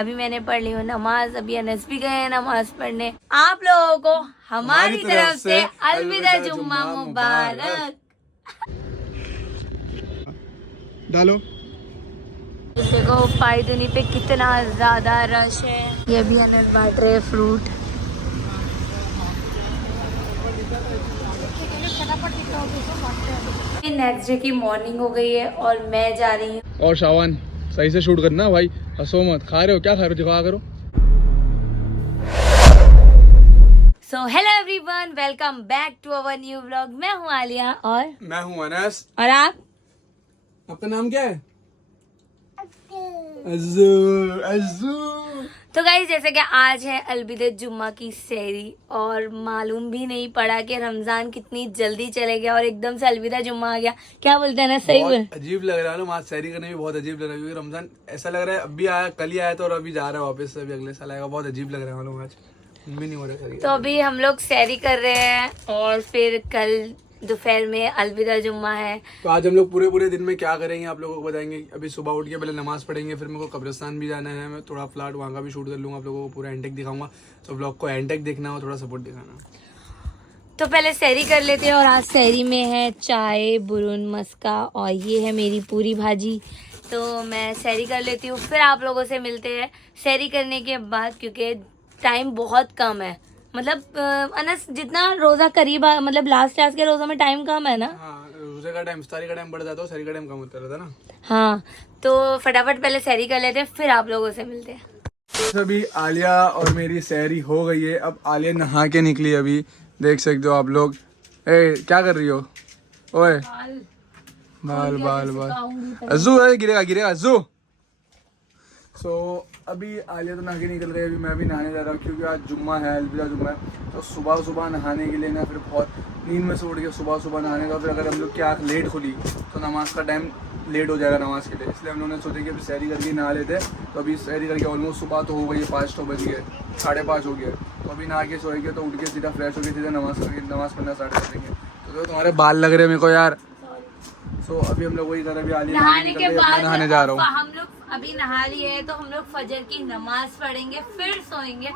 अभी मैंने पढ़ ली हूँ नमाज। अभी अनस भी गए हैं नमाज पढ़ने। आप लोगों को हमारी तरफ से अलविदा जुम्मा मुबारक। डालो। देखो पायदुनी पे कितना ज्यादा रश है। ये भी अनस बांट रहे फ्रूट। नेक्स्ट डे की मॉर्निंग हो गई है और मैं जा रही हूँ। और शावान सही से शूट करना भाई, हंसो मत। खा रहे हो क्या? खा रहे हो? दिखा करो। So hello everyone, welcome back to our new vlog. मैं हूँ आलिया और मैं हूँ अनस। और आप? आपका नाम क्या है? अज़ू। अज़ू। तो गाइस जैसे कि आज है अलविदा जुम्मा की सहरी और मालूम भी नहीं पड़ा कि रमजान कितनी जल्दी चले गया और एकदम से अलविदा जुम्मा आ गया। क्या बोलते हैं ना, सही बोल? अजीब लग रहा है ना, आज सहरी करने में बहुत अजीब लग रहा है क्योंकि रमजान ऐसा लग रहा है अभी आया, कल ही आया था और अभी जा रहा है वापस से, अभी अगले साल आएगा। बहुत अजीब लग रहा है मालूम, आज भी नहीं हो रहा। तो अभी हम लोग सहरी कर रहे हैं और फिर कल दोपहर में अलविदा जुम्मा है। तो आज हम लोग पूरे दिन में क्या करेंगे आप लोगों को बताएंगे। अभी सुबह उठ के पहले नमाज पढ़ेंगे, फिर मेरे को कब्रिस्तान भी जाना है। मैं थोड़ा फ्लैट वहाँ का भी शूट कर लूँगा, आप लोगों को पूरा एंड तक दिखाऊंगा। तो ब्लॉग को एंड तक देखना और थोड़ा सपोर्ट दिखाना। तो पहले सहरी कर लेते हैं और आज सहरी में है चाय, बुरुन, मस्का और ये है मेरी पूरी भाजी। तो मैं सहरी कर लेती हूँ, फिर आप लोगों से मिलते हैं सहरी करने के बाद, क्योंकि टाइम बहुत कम है। मतलब अनस जितना रोजा करीब मतलब लास्ट के रोजा में टाइम कम है ना। हाँ, रोजे का टाइम, इफ्तारी का टाइम बढ़ जाता है, सहरी का टाइम कम होता रहता है ना। हाँ, तो फटाफट पहले सहरी कर लेते हैं, फिर आप लोगों से मिलते हैं। अभी आलिया और मेरी सहरी हो गई है। अब आलिया नहा के निकली, अभी देख सकते हो आप लोग। ए क्या कर रही हो? ओए बाल बाल बाल। अज्जू गिरेगा गिरेगा अज्जू। सो अभी आलिया तो नहा के निकल गई, अभी मैं भी नहाने जा रहा हूँ क्योंकि आज जुम्मा है, अलविदा जुम्मा है। तो सुबह सुबह नहाने के लिए ना, फिर बहुत नींद में से उठ के सुबह सुबह नहाने का, फिर अगर हम लोग की आँख लेट खुली तो नमाज का टाइम लेट हो जाएगा नमाज के लिए। इसलिए हम लोगों ने सोचा कि अभी सहरी करके नहा लेते हैं। तो अभी सहरी करके ऑलमोस्ट सुबह तो हो गई है, 5 तो बज गए, 5:30 हो गया। तो अभी नहा के सोएंगे, तो उठ के सीधा फ्रेश होकर सीधा नमाज पढ़ना स्टार्ट कर देंगे। तो तुम्हारे बाल लग रहे हैं मेरे को यार। सो अभी हम लोग वही कर, अभी आलिया नहाने के बाद नहाने जा रहा हूँ। हम लोग अभी नहा लिए हैं तो हम लोग फजर की नमाज पढ़ेंगे, फिर सोएंगे,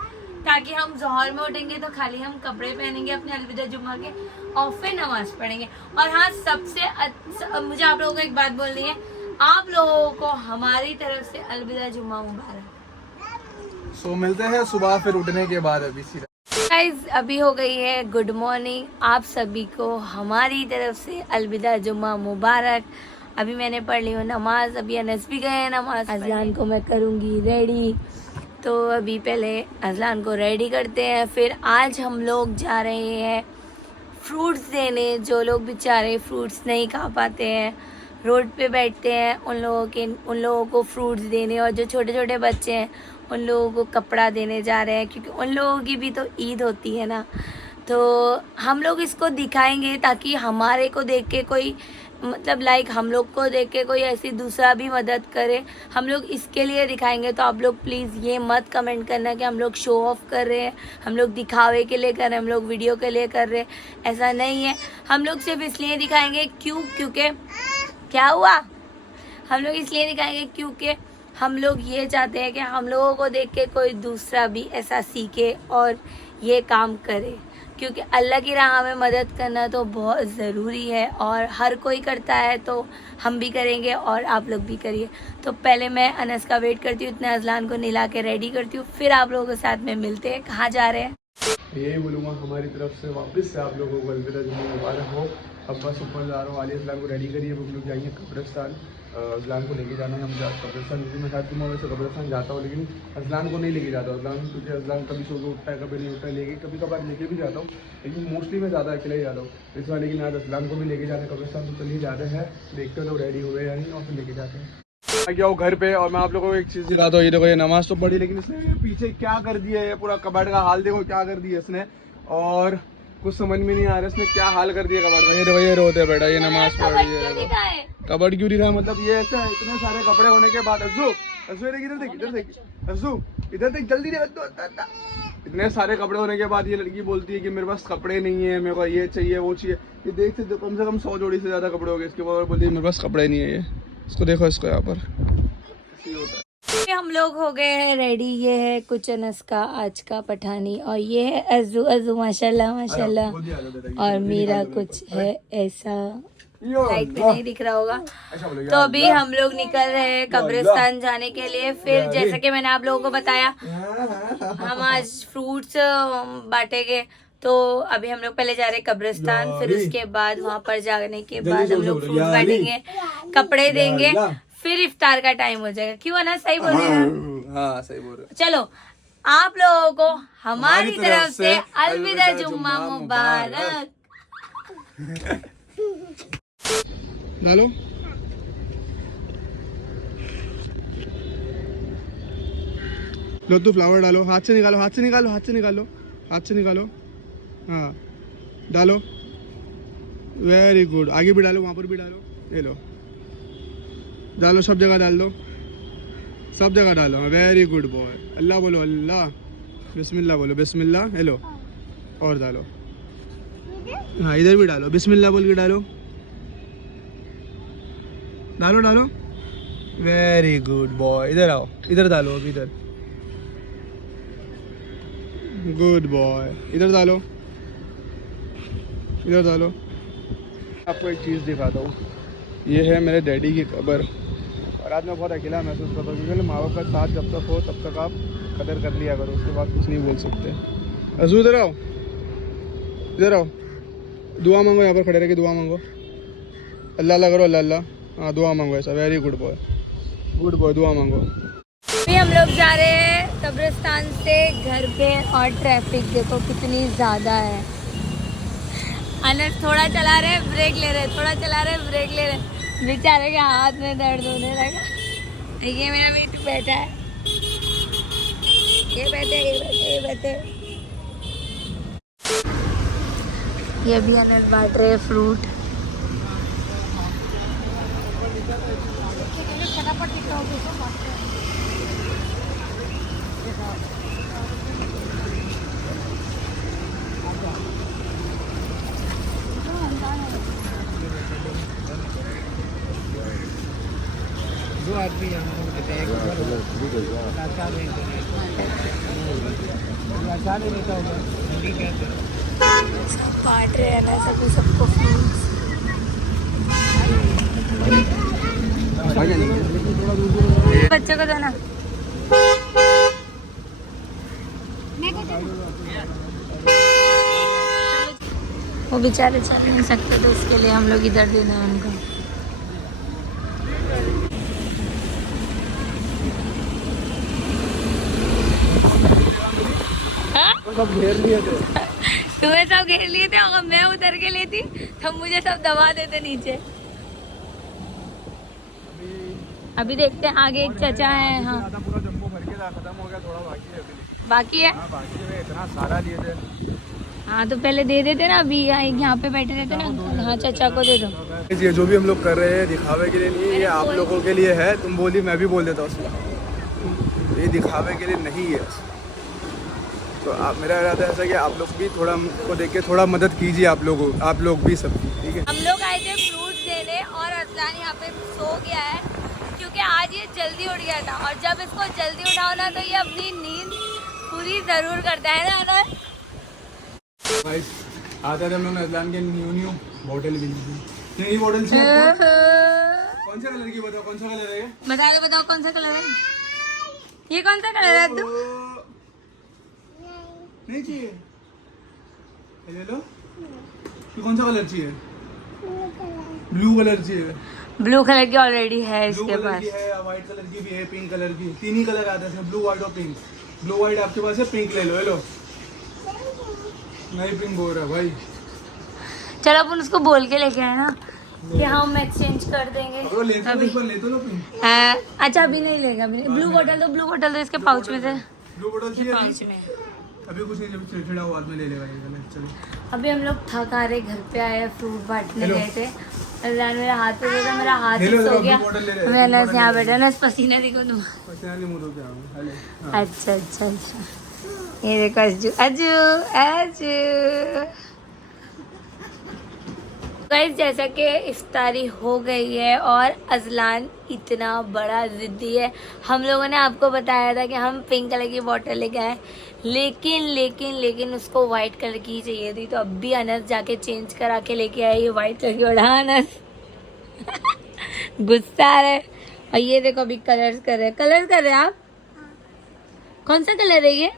ताकि हम जोहर में उठेंगे तो खाली हम कपड़े पहनेंगे अपने अलविदा जुम्मा के और फिर नमाज पढ़ेंगे। और हाँ, सबसे मुझे आप लोगों को एक बात बोलनी है, आप लोगों को हमारी तरफ से अलविदा जुम्मा मुबारक। सो मिलते हैं सुबह फिर उठने के बाद। अभी सीधा गाइस अभी हो गई है गुड मॉर्निंग। आप सभी को हमारी तरफ से अलविदा जुम्मा मुबारक। अभी मैंने पढ़ ली हूँ नमाज। अभी अनस भी गए हैं नमाज। अजलान को मैं करूँगी रेडी, तो अभी पहले अजलान को रेडी करते हैं। फिर आज हम लोग जा रहे हैं फ्रूट्स देने। जो लोग बेचारे फ्रूट्स नहीं खा पाते हैं, रोड पे बैठते हैं, उन लोगों को फ्रूट्स देने, और जो छोटे छोटे बच्चे हैं उन लोगों को कपड़ा देने जा रहे हैं, क्योंकि उन लोगों की भी तो ईद होती है ना। तो हम लोग इसको दिखाएंगे ताकि हमारे को देख के कोई, मतलब लाइक हम लोग को देख के कोई ऐसी दूसरा भी मदद करे। हम लोग इसके लिए दिखाएंगे। तो आप लोग प्लीज़ ये मत कमेंट करना कि हम लोग शो ऑफ कर रहे हैं, हम लोग दिखावे के लिए कर रहे हैं, हम लोग वीडियो के लिए कर रहे हैं। ऐसा नहीं है। हम लोग सिर्फ इसलिए दिखाएंगे क्योंकि क्या हुआ, हम लोग इसलिए दिखाएंगे क्योंकि हम लोग ये चाहते हैं कि हम लोगों को देख के कोई दूसरा भी ऐसा सीखे और ये काम करे, क्योंकि अल्लाह की राह में मदद करना तो बहुत ज़रूरी है और हर कोई करता है, तो हम भी करेंगे और आप लोग भी करिए। तो पहले मैं अनस का वेट करती हूँ, इतने अजलान को नहला के रेडी करती हूँ, फिर आप लोगों के साथ में मिलते हैं। कहाँ जा रहे हैं? यही बोलूँगा हमारी तरफ से वापस से आप लोगों को अलविदा जुम्मा मुबारक हो। अब बस ऊपर जा रहा हूँ, आलिया अजलान को रेडी करिए, वो लोग जाएंगे कब्रिस्तान। अजलान को लेके जाना है, हम कब्रिस्तान, क्योंकि मैं शायद जुम्मा वैसे कब्रिस्तान जाता हूँ, लेकिन अजलान को नहीं लेके जाता हूँ। अजलान क्योंकि अजलान कभी सो उठता है, कभी नहीं उठता है, लेके कभी कभार लेके भी जाता हूँ, लेकिन मोस्टली मैं ज़्यादा अकेले ही जाता हूँ इस बार। लेकिन आज अजलान को भी लेके जाना है कब्रिस्तान, तो चलिए जाते हैं, देखते हैं लोग रेडी हुए या नहीं, और फिर लेके जाते हैं। मैं गया हूँ घर पे और मैं आप लोगों को एक चीज़ दिखाता हूँ। ये देखो, ये नमाज तो पढ़ी, लेकिन इसने पीछे क्या कर दिया है, पूरा कबर्ड का हाल देखो क्या कर दिया इसने, और कुछ समझ में नहीं आ रहा इसने क्या हाल कर दिया कबर्ड का। ये देखो, ये रोते बेटा, ये नमाज पढ़ रही है। कबर्ड क्यों दिखा, मतलब ये ऐसा है, इतने सारे कपड़े होने के बाद। अज्जू अज्जू इधर देख, इधर देख अज्जू, इधर देख जल्दी देख। इतने सारे कपड़े होने के बाद ये लड़की बोलती है कि मेरे पास कपड़े नहीं है, मेरे को ये चाहिए वो चाहिए। ये देख सकते कम से कम 100 जोड़ी से ज़्यादा कपड़े हो गए इसके बाद, बोलती है मेरे पास कपड़े नहीं है। ये इसको देखो, इसको यहाँ पर ऐसे ही होता है। हम लोग हो गए हैं रेडी। ये है कुछ अनस का आज का पठानी और ये है अजू। अजू माशाल्लाह माशाल्लाह। और मेरा कुछ है ऐसा, लाइट में नहीं दिख रहा होगा। तो अभी हम लोग निकल रहे हैं कब्रिस्तान जाने के लिए। फिर जैसा कि मैंने आप लोगों को बताया, हम आज फ्रूट्स बांटेंगे। तो अभी हम लोग पहले जा रहे हैं कब्रिस्तान, फिर उसके बाद वहाँ पर जाने के बाद हम लोग फ्रूट्स बांटेंगे, कपड़े देंगे, फिर इफ्तार का टाइम हो जाएगा। क्यों ना, सही बोल रहे हैं? हाँ सही बोल रहे। चलो, आप लोगों को हमारी तरफ से अलविदा जुम्मा मुबारक। डालो लो, तू फ्लावर डालो, हाथ से निकालो, हाथ से निकालो, हाथ से निकालो, हाथ से निकालो। हाँ डालो, वेरी गुड। आगे भी डालो, वहाँ पर भी डालो, ये लो, डालो, सब जगह डाल दो, सब जगह डालो। Very good boy. अल्लाह बोलो, अल्लाह। बिस्मिल्लाह बोलो, बिस्मिल्लाह। हेलो, और डालो। हाँ इधर भी डालो, बिस्मिल्लाह बोल के डालो, डालो डालो। Very good boy. इधर आओ, इधर डालो, अभी इधर। Good boy. इधर डालो, इधर डालो। आपको एक चीज़ दिखाता हूँ, ये है मेरे डैडी की कब्र। और आज मैं बहुत अकेला महसूस करता हूँ, क्योंकि माँ बाप का साथ जब तक हो तब तक आप कदर कर लिया करो, उसके बाद कुछ नहीं बोल सकते। अजू इधर आओ, इधर आओ, दुआ मांगो, यहाँ पर खड़े रह के दुआ मांगो। अल्लाह अल्लाह करो, अल्लाह अल्लाह। हाँ दुआ मांगो ऐसा। Very good boy, good boy, दुआ मांगो। अभी हम लोग जा रहे हैं कब्रिस्तान से घर पे, और ट्रैफिक देखो कितनी ज़्यादा है। अनस थोड़ा चला रहे, ब्रेक ले रहे, थोड़ा चला रहे, ब्रेक ले रहे। बेचारे के हाथ में दर्द होने लगा। ये मेरा बेटू बैठा है, ये बैठे, ये बैठे, ये बैठे। ये भी अनस बांट रहे फ्रूट। दो आदमी बांट रहे हैं ना सभी सबको फ्रूट्स। बच्चों को दो ना। वो बेचारे चल नहीं सकते, तो उसके लिए हम लोग इधर देना है उनको। सब घेर लिए थे, तुम्हें सब घेर लिए थे, अगर मैं उतर के लेती तो मुझे सब दबा देते नीचे। अभी देखते हैं, आगे एक चचा है। हाँ पूरा जम्बो भर के खत्म हो गया, थोड़ा बाकी है अभी। बाकी है। हाँ बाकी है, इतना सारा लिए थे। हाँ तो पहले दे देते ना, अभी यहाँ पे बैठे रहते ना। हाँ चचा को दे दो। ये जो भी हम लोग कर रहे हैं दिखावे के लिए नहीं है, ये आप लोगों के लिए है। तुम बोली, मैं भी बोल देता हूँ उसको, ये दिखावे के लिए नहीं है। तो आप, मेरा इरादा ऐसा कि आप लोग भी थोड़ा को देख के थोड़ा मदद कीजिए, आप लोग भी सब, ठीक है। हम लोग आए थे फ्रूट देने, और अजलान यहाँ पे सो गया है, क्योंकि आज ये जल्दी उठ गया था। और जब इसको जल्दी उठाओ ना, तो ये अपनी नींद पूरी जरूर करता है ना अनस। गाइस, आते थे हम लोग अजलान के न्यू बॉटल भी नहीं, ये बॉटल चाहिए। कौन सा कलर की बताओ, कौन सा कलर है? बताओ कौन सा कलर है? ये कौन सा कलर है? तू नहीं चाहिए, ले लो। ये कौन सा कलर चाहिए? ब्लू कलर चाहिए। ब्लू कलर की ऑलरेडी है इसके पास। व्हाइट कलर की भी है, पिंक कलर की, तीन ही कलर आते हैं, ब्लू व्हाइट और पिंक। ब्लू व्हाइट आपके पास है, पिंक ले लो। हेलो, नहीं पिंक बोल रहा भाई। चलो अपन उसको बोल के लेके आए ना कि हम एक्सचेंज कर देंगे अभी। ले तो लो पिंक। अच्छा अभी नहीं लेगा, अभी ब्लू बोतल दो इसके पाउच में से। ब्लू बोतल चाहिए पाउच में अभी कुछ नहीं, जब चिड़चिड़ा हुआ बाद में ले लेगा ये। चलो अभी हम लोग थक आ रहे, घर पे आए, फ्रूट बांटने गए थे। अल्लाह मेरा हाथ पे था, मेरा हाथ ही सो गया। मैं नस यहाँ बैठा, नस पसीना देखो तुम। अच्छा अच्छा अच्छा, ये देखो अज्जू अज्जू अज्जू। गाइस जैसा कि इफ्तारी हो गई है और अजलान इतना बड़ा जिद्दी है। हम लोगों ने आपको बताया था कि हम पिंक कलर की बॉटल लेके आए, लेकिन उसको व्हाइट कलर की ही चाहिए थी। तो अब भी अनस जाके चेंज करा के लेके आई ये व्हाइट कलर की बॉटल। अनस गुस्सा आ रहा है। और ये देखो अभी कलर्स कर रहे हैं आप। कौन सा कलर है ये?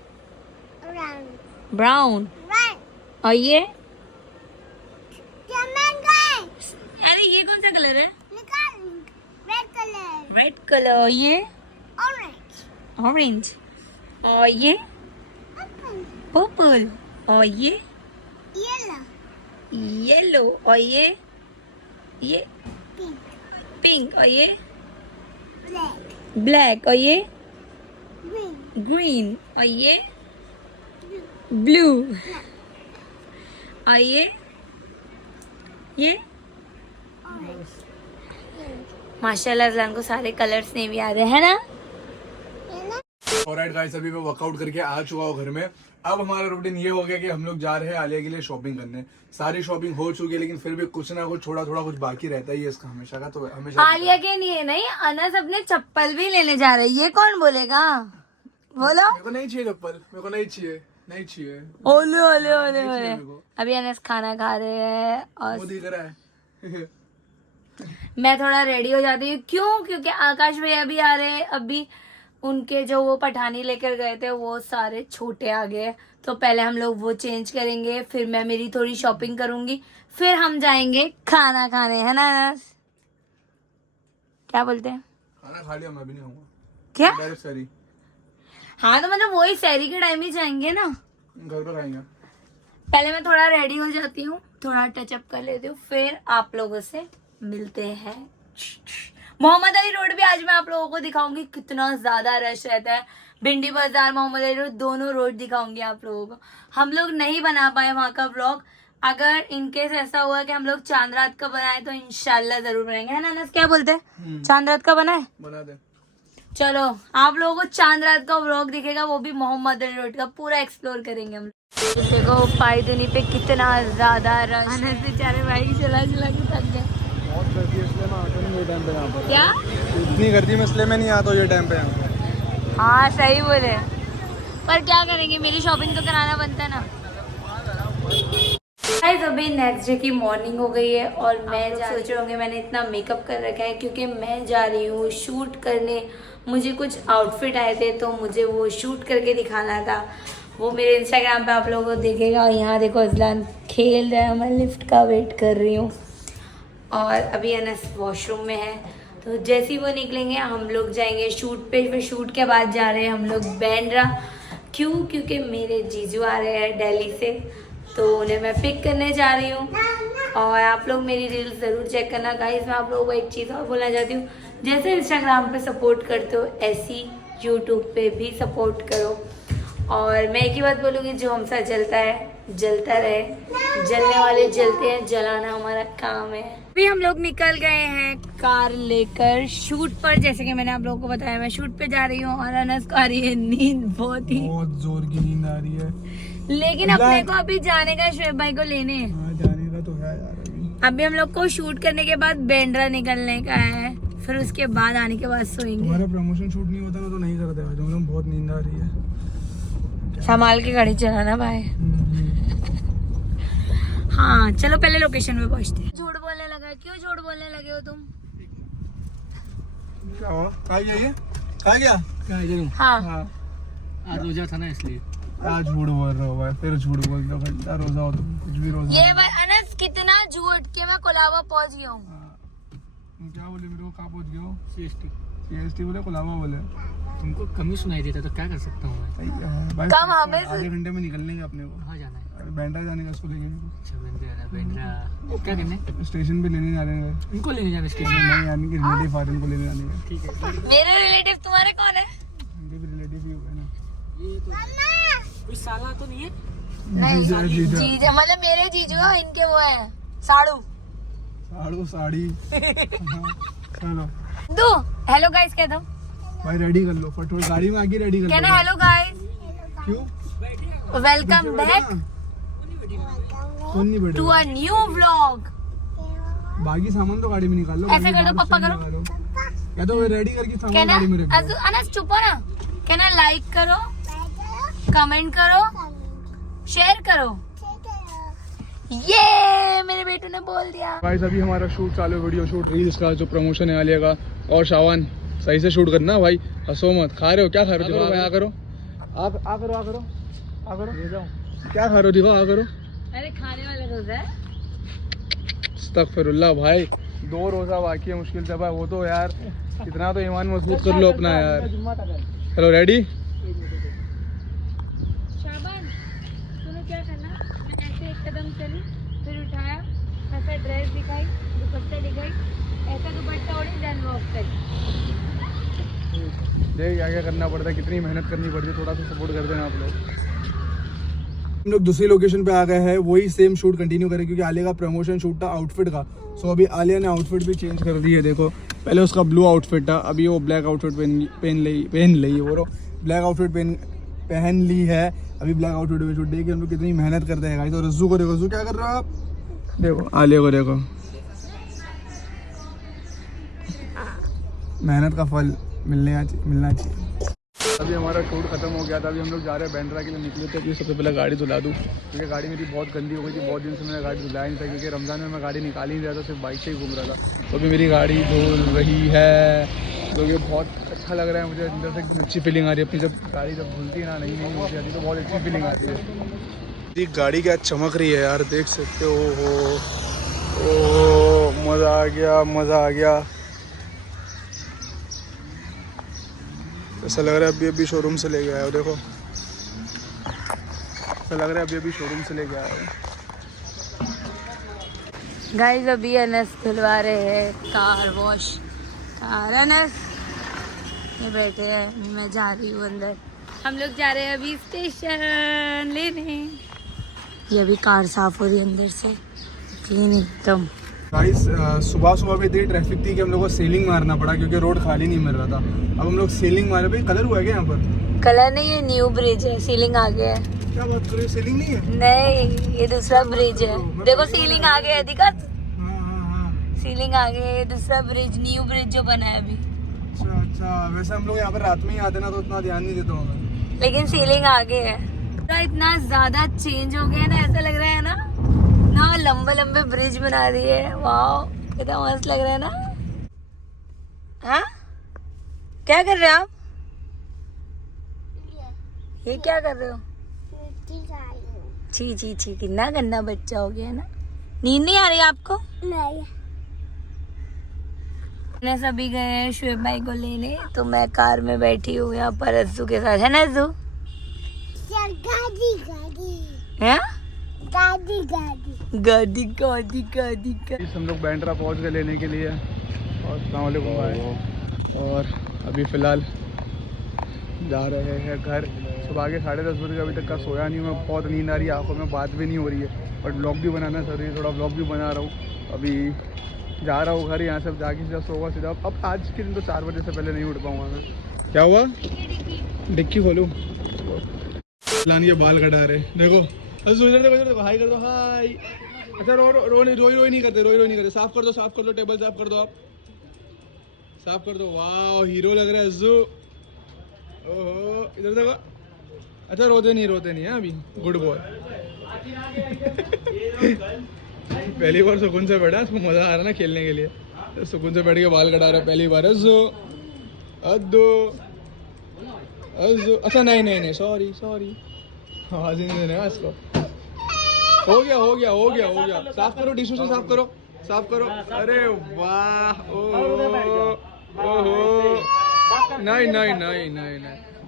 ब्राउन। और ये अरे ये कौन सा कलर है? Red colour. और ये ऑरेंज। और ये पर्पल। और ये येलो। और ये पिंक। और ये ब्लैक। और ये ग्रीन। और ये ब्लू। और ये माशाल्लाह अज़लान को सारे कलर्स नहीं भी आ रहे हैं ना। ऑलराइट गाइस, अभी मैं वर्कआउट करके आ चुका हूँ घर में। अब हमारा रूटीन ये हो गया कि हम लोग जा रहे हैं आलिया के लिए शॉपिंग करने। सारी शॉपिंग हो चुकी है, लेकिन फिर भी कुछ ना कुछ थोड़ा कुछ बाकी रहता ही है इसका हमेशा का। तो हमेशा आलिया के लिए नहीं, अनस अपने चप्पल भी लेने जा रही है। ये कौन बोलेगा? बोलो। मेरे को नहीं चाहिए चप्पल, मेरे को नहीं चाहिए। ओले ओले ओले ओले। अभी अनस खाना खा रहे हैं और वो दिख रहा है। मैं थोड़ा रेडी हो जाती हूँ। क्यों? क्योंकि आकाश भैया भी आ रहे हैं। अभी उनके जो वो पठानी लेकर गए थे वो सारे छोटे आ गए, तो पहले हम लोग वो चेंज करेंगे, फिर मैं मेरी थोड़ी शॉपिंग करूंगी, फिर हम जाएंगे खाना खाने, है ना अनस? क्या बोलते हैं? खाना खा लिया, मैं भी नहीं खाऊंगा। क्या? डायरेक्ट सैरी। हाँ तो मतलब वही सैरी के टाइम ही जाएंगे ना। घर पे खाएंगे। पहले मैं थोड़ा रेडी हो जाती हूँ, थोड़ा टचअप कर लेती हूँ, फिर आप लोगों से मिलते हैं। मोहम्मद अली रोड भी आज मैं आप लोगों को दिखाऊंगी कितना ज्यादा रश रहता है। भिंडी बाजार, मोहम्मद अली रोड, दोनों रोड दिखाऊंगी आप लोगों को। हम लोग नहीं बना पाए वहाँ का व्लॉग। अगर इनकेस ऐसा हुआ कि हम लोग चांद रात का बनाए तो इंशाल्लाह जरूर बनाएंगे, है ना अनस? क्या बोलते हैं? चांद रात का बनाए? बना दे। चलो आप लोगों को चांद रात का व्लॉग दिखेगा, वो भी मोहम्मद अली रोड का पूरा एक्सप्लोर करेंगे हम लोग। देखो पायदुनी पे कितना ज्यादा रश। अनस बेचारे बाइक चला के थक गए। बहुत गर्दी है, इसलिए मैं आता नहीं ये टाइम पे यहाँ पर। क्या? इतनी गर्दी में इसलिए मैं नहीं आता ये टाइम पे यहाँ पर। हाँ सही बोले, पर क्या करेंगे, मेरी शॉपिंग तो कराना बनता है ना। गाइस अभी नेक्स्ट डे की मॉर्निंग हो गई है और मैं सोच रहे होंगे मैंने इतना मेकअप कर रखा है क्योंकि मैं जा रही हूँ शूट करने। मुझे कुछ आउटफिट आए थे तो मुझे वो शूट करके दिखाना था। वो मेरे इंस्टाग्राम पे आप लोगों को देखेगा। और यहाँ देखो अज़लान खेल रहा है, मैं लिफ्ट का वेट कर रही हूँ। और अभी अनस वॉशरूम में है, तो जैसे ही वो निकलेंगे हम लोग जाएंगे शूट पे। फिर शूट के बाद जा रहे हैं हम लोग बांद्रा। क्यों? क्योंकि मेरे जीजू आ रहे हैं दिल्ली से, तो उन्हें मैं पिक करने जा रही हूँ। और आप लोग मेरी रील्स ज़रूर चेक करना गाइस। मैं आप लोगों को एक चीज़ और बोलना चाहती हूँ, जैसे इंस्टाग्राम पे सपोर्ट करते हो ऐसी यूट्यूब पे भी सपोर्ट करो। और मैं एक ही बात बोलूँगी, जो हमसे जलता है जलता रहे, जलने वाले जलते हैं, जलाना हमारा काम है। अभी हम लोग निकल गए हैं कार लेकर शूट पर। जैसे कि मैंने आप लोगों को बताया मैं शूट पे जा रही हूँ और अनस को आ रही है नींद, बहुत जोर की नींद आ रही है। लेकिन अपने को अभी जाने का शुएब भाई को लेने। जाने का तो है यार। अभी हम लोग को शूट करने के बाद बांद्रा निकलने का है, फिर उसके बाद आने के बाद सोएंगे। तुम्हारा प्रमोशन शूट नहीं होता ना तो नहीं करते भाई, तुम बहुत नींद आ रही है। संभाल के गाड़ी चलाना भाई। हाँ चलो पहले लोकेशन पे पहुँचते हैं। झूठ बोलने लगा, क्यों झूठ बोलने लगे हो तुम? क्या हुआ? कहाँ गया? हाँ आज रोजा था ना इसलिए। आज झूठ बोल रहे हो भाई, फिर झूठ बोल रहे हो। घंटा रोजा हो तुम, कुछ भी रोजा। ये भाई अनस कितना झूठ के मैं कोलाबा पहुंच गया हूँ। तुम क्या बोले मेरे को? कहाँ पहुँच गए हो? CST बोले, कोलाबा बोले। तुमको कम ही सुनाई देता तो क्या कर सकता हूँ मैं? कम हमें आधे घंटे में निकलने का अपने को। कहाँ जाना है? बांद्रा जाने का, उसको लेके अच्छा बांद्रा क्या करने? स्टेशन पे लेने जाने का। उनको लेने जाना स्टेशन? नहीं, यानी कि रिलेटिव फॉरेन को लेने जाने का। ठीक है। मेरे रिलेटिव तुम्हारे कौन है? उनके भी रिलेटिव ही होगा ना। ये तो कोई साला तो नहीं है? नहीं जीजा, मतलब मेरे जीजू है, इनके वो है साड़ू साड़ी। चलो दो हेलो गाइस कह दो भाई, रेडी कर लो फटाफट, गाड़ी में आके रेडी कर लो। कहना हेलो गाइस, क्यों? वेलकम बैक कौन नहीं बैठा? To a new vlog. बाकी सामान तो गाड़ी में निकाल लो। ऐसे कर दो, पापा करो। या तो रेडी करके सामान कहना गाड़ी में रख दो। अनस चुप हो ना, कहना लाइक करो, कमेंट करो, शेयर करो। ये मेरे बेटू ने बोल दिया। गाइस अभी हमारा शूट चालू, वीडियो शूट रील्स का जो प्रमोशन है आलिया का। और शावान सही से शूट करना भाई, हंसो मत। खा रहे हो क्या? खा रहे हो? आ करो आ करो आ करो आ करो। क्या खा रहे हो? दिखाओ, आ करो। अरे खाने वाला रोजा है। अस्तगफिरुल्लाह भाई, 2 रोजा बाकी है मुश्किल से भाई। वो तो यार इतना तो ईमान मजबूत कर लो अपना यार। Hello ready? शाबान सुनो क्या करना, मैं ऐसे एक कदम चली, फिर उठाया, ऐसा ड्रेस दिखाई, दुपट्टा दिखाई, ऐसा दुपट्टा ओढ़ी, देन वॉक करी। देख क्या क्या करना पड़ता है, कितनी मेहनत करनी पड़ती है। थोड़ा सा सपोर्ट कर देना आप लोग। हम लोग दूसरी लोकेशन पे आ गए हैं, वही सेम शूट कंटिन्यू करें क्योंकि आलिया का प्रमोशन शूट था आउटफिट का। सो अभी आलिया ने आउटफिट भी चेंज कर दी है। देखो पहले उसका ब्लू आउटफिट था, अभी वो ब्लैक आउटफिट पहन ली वो ब्लैक आउटफिट पहन ली है। अभी ब्लैक आउटफिट में शूट। देखिए हम लोग कितनी मेहनत करते हैं। तो रज्जू को देखो, रज्जू क्या कर रहा है आप? देखो आलिया को देखो, मेहनत का फल मिलना चाहिए। अभी हमारा शूट खत्म हो गया था। अभी हम लोग जा रहे हैं बैंड्रा के लिए निकले थे। सबसे पहले गाड़ी धुला दूँ क्योंकि गाड़ी मेरी बहुत गंदी हो गई थी। बहुत दिन से मैंने गाड़ी धुलाया नहीं था क्योंकि रमज़ान में मैं गाड़ी निकाल ही नहीं रहा था, सिर्फ बाइक से ही घूम रहा था। तो अभी मेरी गाड़ी धुल रही है, तो ये बहुत अच्छा लग रहा है मुझे। अंदर से एकदम अच्छी फीलिंग आ रही है। अपनी जब गाड़ी जब धुलती है ना, नहीं होती आती, तो बहुत अच्छी फीलिंग आती है। गाड़ी क्या चमक रही है यार, देख सकते हो। ओ मज़ा आ गया, मज़ा आ गया। ऐसा लग रहा है अभी शोरूम से लेके आया हो। देखो ऐसा लग रहा है अभी शोरूम से लेके आया हो। गाइस अभी अनस खुलवा रहे हैं कार वॉश। कार अनस ये बैठे हैं, मैं जा रही हूँ अंदर। हम लोग जा रहे हैं अभी स्टेशन लेने। ये अभी कार साफ हो रही है अंदर से, क्लीन एकदम। गाइस सुबह भी इतनी ट्रैफिक थी कि हम लोग को सेलिंग मारना पड़ा क्योंकि रोड खाली नहीं मिल रहा था। अब हम लोग सेलिंग मारे। भाई कलर हुआ है क्या यहाँ पर? कलर नहीं, ये न्यू ब्रिज है, सीलिंग आ गया है। क्या बात कर रहे हो? सेलिंग नहीं है? नहीं, ये दूसरा ब्रिज है। देखो सीलिंग आ गया है, दिखा? हाँ। सीलिंग आ गया है, ये दूसरा ब्रिज, न्यू ब्रिज जो बना है अभी। अच्छा। वैसे हम लोग यहाँ पर रात में ही आते ना, तो उतना ध्यान नहीं देता हूँ मैं। लेकिन सीलिंग आ गया है। तो इतना ज्यादा चेंज हो गया है ना, ऐसा लग रहा है ना लंबे ब्रिज बना दिए। वाओ कितना मस्त लग रहा है ना। हाँ क्या कर रहे हो आप? ये क्या कर रहे हो? छी कितना गंदा बच्चा हो गया ना। नींद नहीं आ रही आपको? नहीं। सभी गए हैं शुएब भाई को लेने, तो मैं कार में बैठी हूँ यहाँ पर अज्जू के साथ। है ना अज्जू? गाड़ी। हम लोग बैंड्रा पहुँच गए लेने के लिए। और अस्सलाम वालेकुम भाई। और अभी फ़िलहाल जा रहे हैं घर। सुबह के 10:30 बजे अभी तक का सोया नहीं हूँ मैं। बहुत नींद आ रही है, आंखों में बात भी नहीं हो रही है। बट ब्लॉग भी बनाना ज़रूरी है, थोड़ा ब्लॉग भी बना रहा हूँ। अभी जा रहा हूँ घर, यहाँ से जाके सीधा सोगा सीधा। अब आज के दिन तो 4 बजे से पहले नहीं उठ पाऊँगा मैं। क्या हुआ? डिक्की खोलूँ? ये बाल कटा रहे, देखो देखो, हाई कर दो, हाई। अच्छा रोई नहीं करते। साफ कर दो, टेबल साफ कर दो। आप साफ कर दो। वाह हीरो लग रहा है अज्जू। ओहो इधर देखो। अच्छा रोते नहीं है अभी, गुड बॉय। पहली बार सुकून से बैठा, इसको मजा आ रहा है ना खेलने के लिए। तो सुकून से बैठ के बाल कटा रहा है पहली बार। अज्जू अच्छा नहीं सॉरी आवाज नहीं देने का इसको। हो गया। साफ करो, टिश्यू से साफ करो। अरे वाह। ओहो नहीं,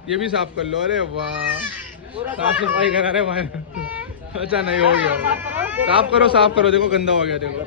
ये भी साफ कर लो। अरे वाह, साफ सफाई करा रहे भाई। अच्छा नहीं, हो गया। साफ करो, देखो गंदा हो गया देखो।